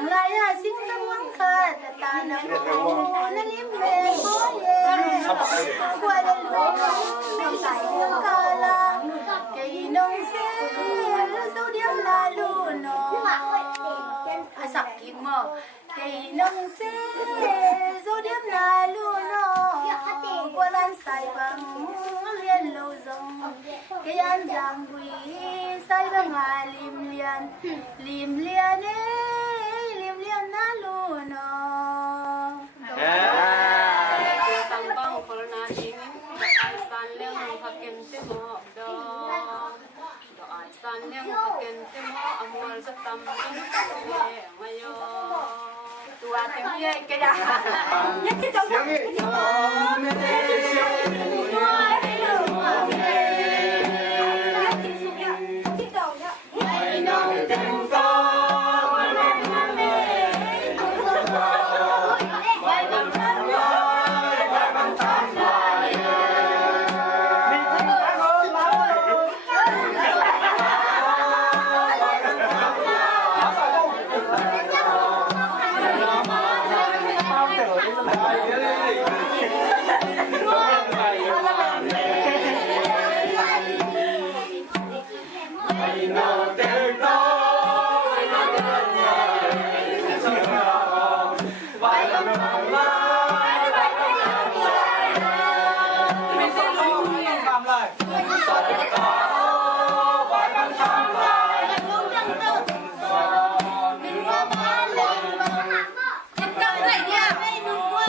yang laya sing samang khat tanam nalim me boye wala lu kala kay nong se so diam la lu no asak king mo kay nong se so diam la lu no kwalan sai bang lian lo zong kay an jang bui sai bang lim lian lim lian na lu no tăng băng corona chính ai san liang hak ken te mo do ai san liang hak ken te mo amor sa tam ngayo tua tem ye ke ya nhất cái trong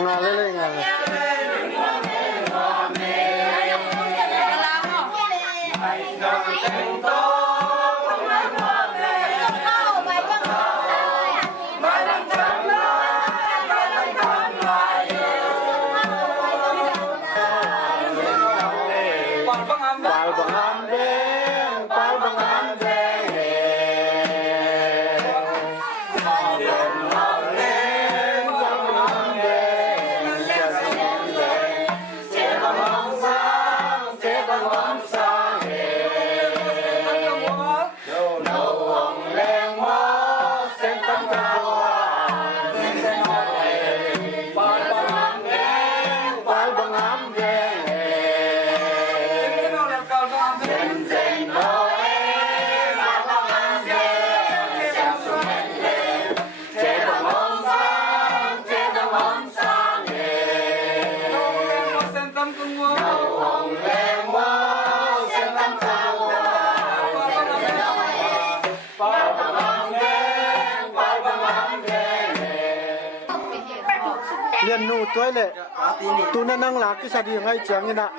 ngà lên ngà liên nu tối lệ tu na năng lá cái sao đi ngay chẳng như nè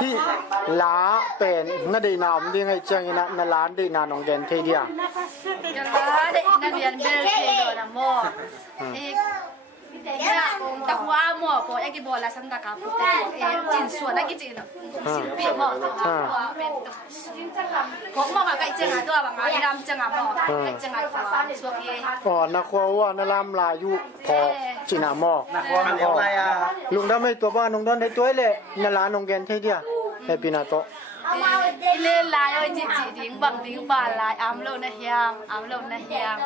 thì lá bền nó đi nào đi ngay chẳng như nè nó lá đi nào nông đèn thế đi à lá để nó điền bên kia rồi là mòตะหัวหมอปอไอ้กี่บอลละสันตะกาพุเตจินส่วนไอ้กี่จินสิเปียหมอตัวเป็นผมมองกับไอ้เจ้าหน้าตัวบางไอ้ดำเจ้าหน้าหมอไอ้เจ้าหน้าตัวสวกเย่อ๋อนักว่าว่านักลำลายุพอจีน่ามอนักว่ามันอะไรอ่ะลุงดำไม่ตัวบ้านลุงดำในตัวเลยนักลานงเกนเทียเฮปีนาโตเล่นลายจีจีดิ้งบังดิ้งปลาลายอามโลนะเฮียงอามโลนะเฮียง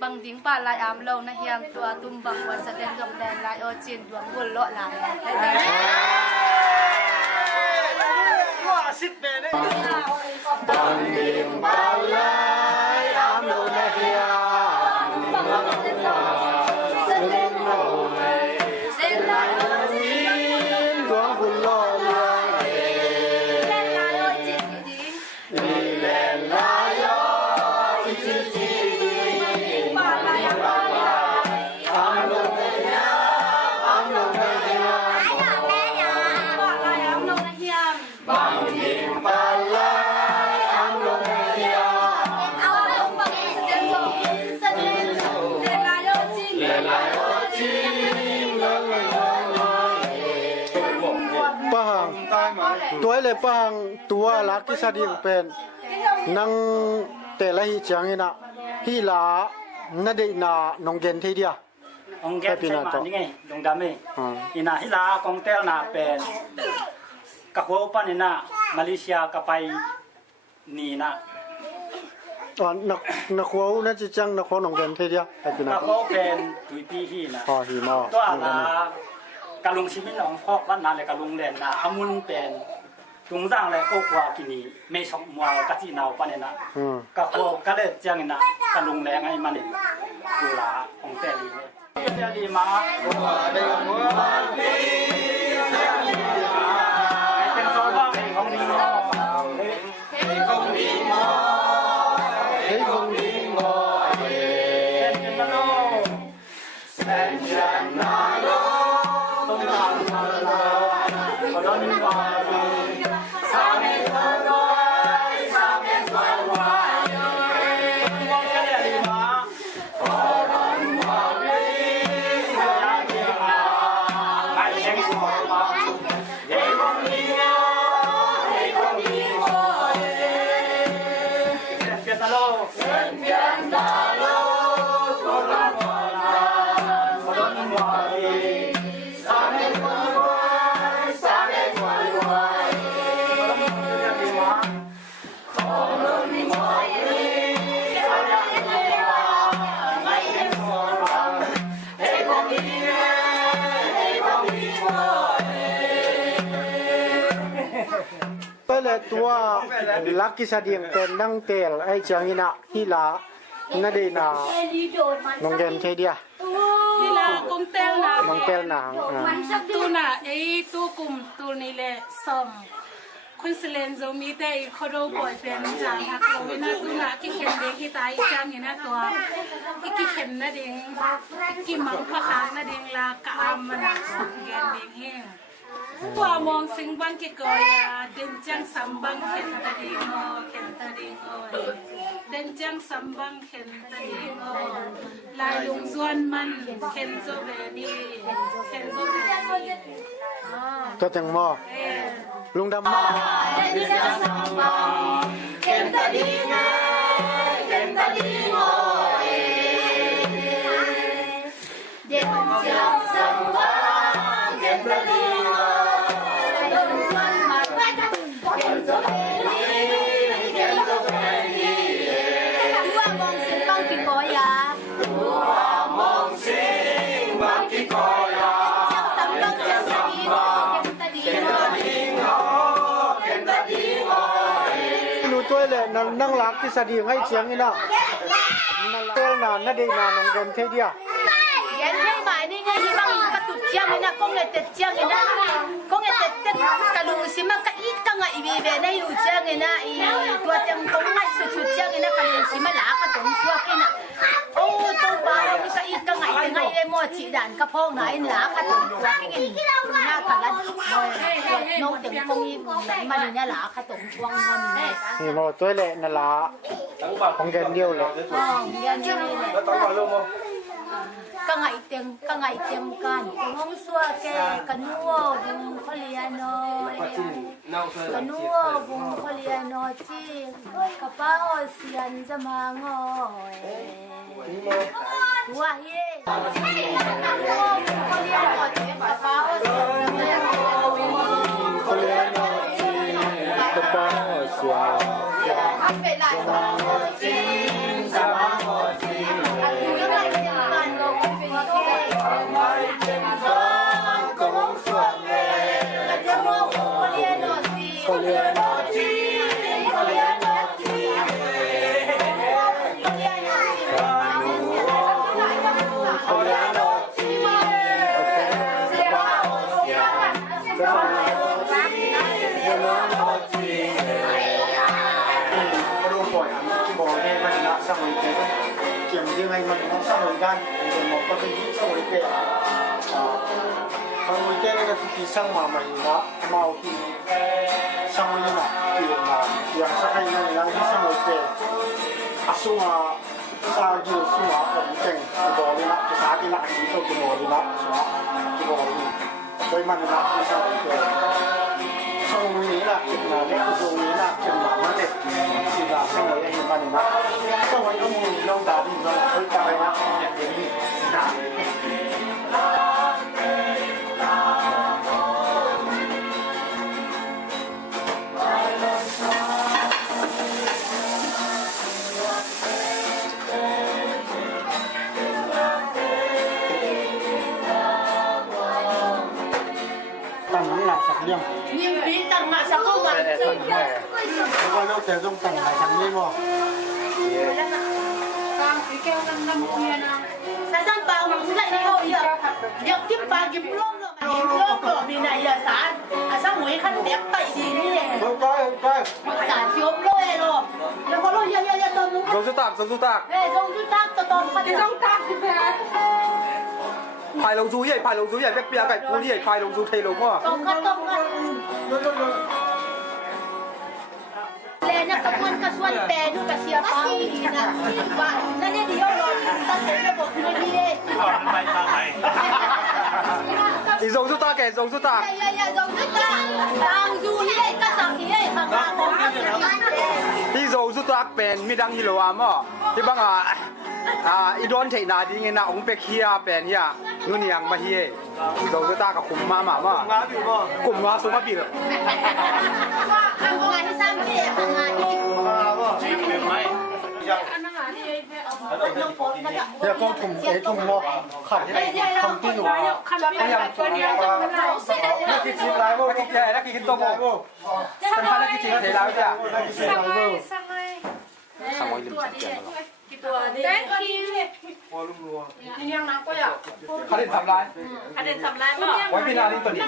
บังดิ้งปลาลายอามโลนะเฮียงตัวตุ้มบังวันแสดงดวงแดงลายจีนดวงบุญโลลายว้าสิบเปนบังดิ้งปลาลายอามโลนะเฮียงแสดงดวงดวงบุญโลตัวเลยปังตัวลักที่สะดิ้งเป็นนังแต่ละหิจังนี่นะฮิลาณเดนานงเกนทีเดียองเกนใช่ไหมนี่ไงดงดำเองอินาฮิลากองเตลนาเป็นกับหัวปันนี่นะมาเลเซียกับไปนี่นะ อ๋อนักขัวน่าจะจังนักขัวหนองเกนเทียไอ้พี่ ก็ นะ เขาเป็นตุยปีฮีนะ อ๋อหิมอ ตัวละกะลุงชิมินของพ่อบ้านนั้นเลยกะลุงเล่นนะอามุนเป็นตุงร่างเลยก็กว่ากินีไม่ชอบมัวกะจีนาวปานนั้น ก็เขาก็เลยจังนะกะลุงแรงให้มันนี่ดูละของแต่ลีเนี่ยเดี๋ยวดีมาเป็นโซบ้างให้ของดีมาให้ของดีมาให้ของดีมาเป็นนาโนเป็นจันนาโนต้องทำอะไรก็ต้องมีความดีสามีสาวสามีสาวมองแค่ดีมาขอร้องมาดีอยากมีอาไม่ใช่สมบัติให้ของดีมาให้ของดีมาเป็นนาโนเป็นจันนาโนก็ต้องมาก็ต้องมาดีสามีสาวสามีสาวดีมาขอร้องมาดีสามีไม่ใช่สมบัติให้ของดีให้ของดีมา ไปเลยตัวลักกิสเดียงเป็นนั่งเตลไอ้จังอินะฮิลานาเดนาน้องเกนเทีย ที่ลาคงเต้นนะ น้องเตลนาง ตูน่ะไอ้ตูกุมตูนี่แหละซ้อมคุณเซเลนโซมีแต่คอโดบอยเป็นจางฮักโวินาตูน่ะที่เข็นเด็กที่ตายจางอย่างนั้นตัวที่เข็นน่ะเด้งที่มังพะคางน่ะเด้งลากะอามมันสังเกตเด้งแห้งตัวมองสิงบังกิกอยเดินจังสัมบังเข็นตะดีงอเข็นตะดีงอเดินจังสัมบังเข็นตะดีงอลายลุงส่วนมันเข็นโซเวนีเข็นโซเวนี ก็จังมอลุงดำมอ เข็นตะดีงอเข็นตะดีงอเด็กจังสัมบังเข็นตะดีงอลุงส่วนมันเข็นโซเวนีเข็นโซเวนีว่ามองสิบังกิโกยา มองสิงบางที่คอย จังสัมบังจังตะดีงอเข็นตะดีงอ รู้ตัวเลยนั่งลักกิสเดียงให้เสียงอินะนั่นเตลนานาเดนาน้องเกนเทีย Yan hay ba ni nga ibang katutiyang ina kung etetiyang ina kung etetet kalungusima ka ita nga ibibe na yutiyang ina I tuatang kung nga isutiyang ina kalungusima la ka tong suwakina oh to ba ka ita nga ita nga ile mo chidan ka pong na in la ka tong suwakingin na kalat no teng kong man niya la ka tong suwang mo ni นี่มอตัวเลยนั่นละของเกนเดียวเลย oh yan yun ka nga item kan kung suwa ke kanuo bung koliano kanuo bung koliano chi kapao sian zamango wa ye kanuo bung koliano chi kapao sian zamango koliano chi kapao sian ape lai chi zamango chi ka nga item kan go xã hội cái kiểm riêng anh mà nó xã hội gan thì một có cái xã hội cái xã hội cái này là cái sang mà mình đã mau thì sang như nào thì là yang xã hội này là cái xã hội cái asung à sa ju sung à còn chừng đồ đi là cái xã cái là chỉ tôi cái đồ đi là cái đồ đi với mình là cái xã hội cái xã hội này là cái là cái xã hội này là cái là nó đẹp chỉ là xã hội anh mà nó xã hội nó muốn long đà đi rồi với cả cái nó đẹp cái gì là 我都这种等来什么么？ sa san pa mo sila ni ho ya yak kim pa kim long lo mi na ya sa sa ngui khan dep tai di ni 很乖很乖。 sa tiom lo e lo lo ko lo ya ton lu 手术大，手术大， e dong ju tak to ton pa dong tak di pe 派龙珠耶，派龙珠耶，别别个古耶，派龙珠推龙嘛。 tong ka le na ka kun ka swan pe nu ka sia pa ni na ba na ne di yo lo ta se le bo ni ni le 你手术大给手术大， ya dong ju ta dang ju ni le ka sa ki e ha ma ko 你手术大เป็นมีดังฮิโรอามอ่ะที่บังอีดอนเทนาดีเงินนะองเป็กเฮียเป็นเฮียนู่นยังมาเฮีย手术大กับคุมมาหมามา 哪里嘛？ กลุ่มว่าสุมาบี ha ma ni sam ki e ha ma ni 啊不。 要讲同诶同么？看同边话，那几钱来不？ แกแล้วกินตัวโม 来不？ สัมภาระกินเสร็จแล้วจ้ะ 那几钱来不？ สั่งไว้ลืมสั่งแกมา 我弄路啊。 เขาเล่นทำร้ายไว้พี่นาลีตัวนี้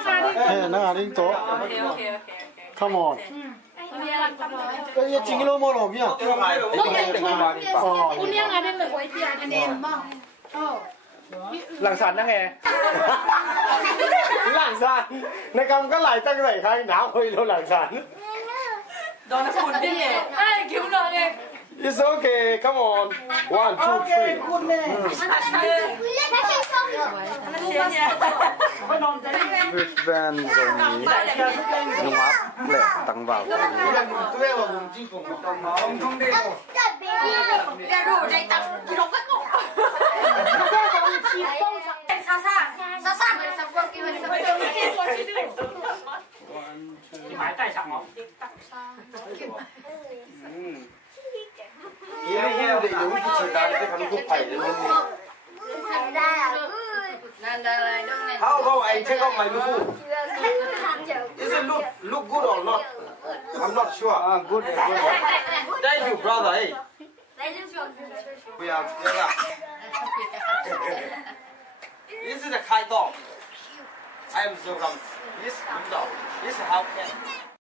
哎，那哪里走？Come on。要几个么路面？ คุณยังอะไรเลยไว้ที่อันนี้บ้าง หลังสันนั่งไง 冷山，你咁嘅嚟得嚟睇，哪去到冷山 ？It's okay, come on. 1, 2, 3. คุณเลย Which band zone นี้นุ่งอัพเละตังเบา 对我唔知講嘛。咦，我哋用啲錢打，你睇到個牌你冇？ How about I take off my look? Is it look good or not? I'm not sure. Good. Thank you, brother. Hey. We are together. This is a kind dog. I am so happy. This dog. This is how can.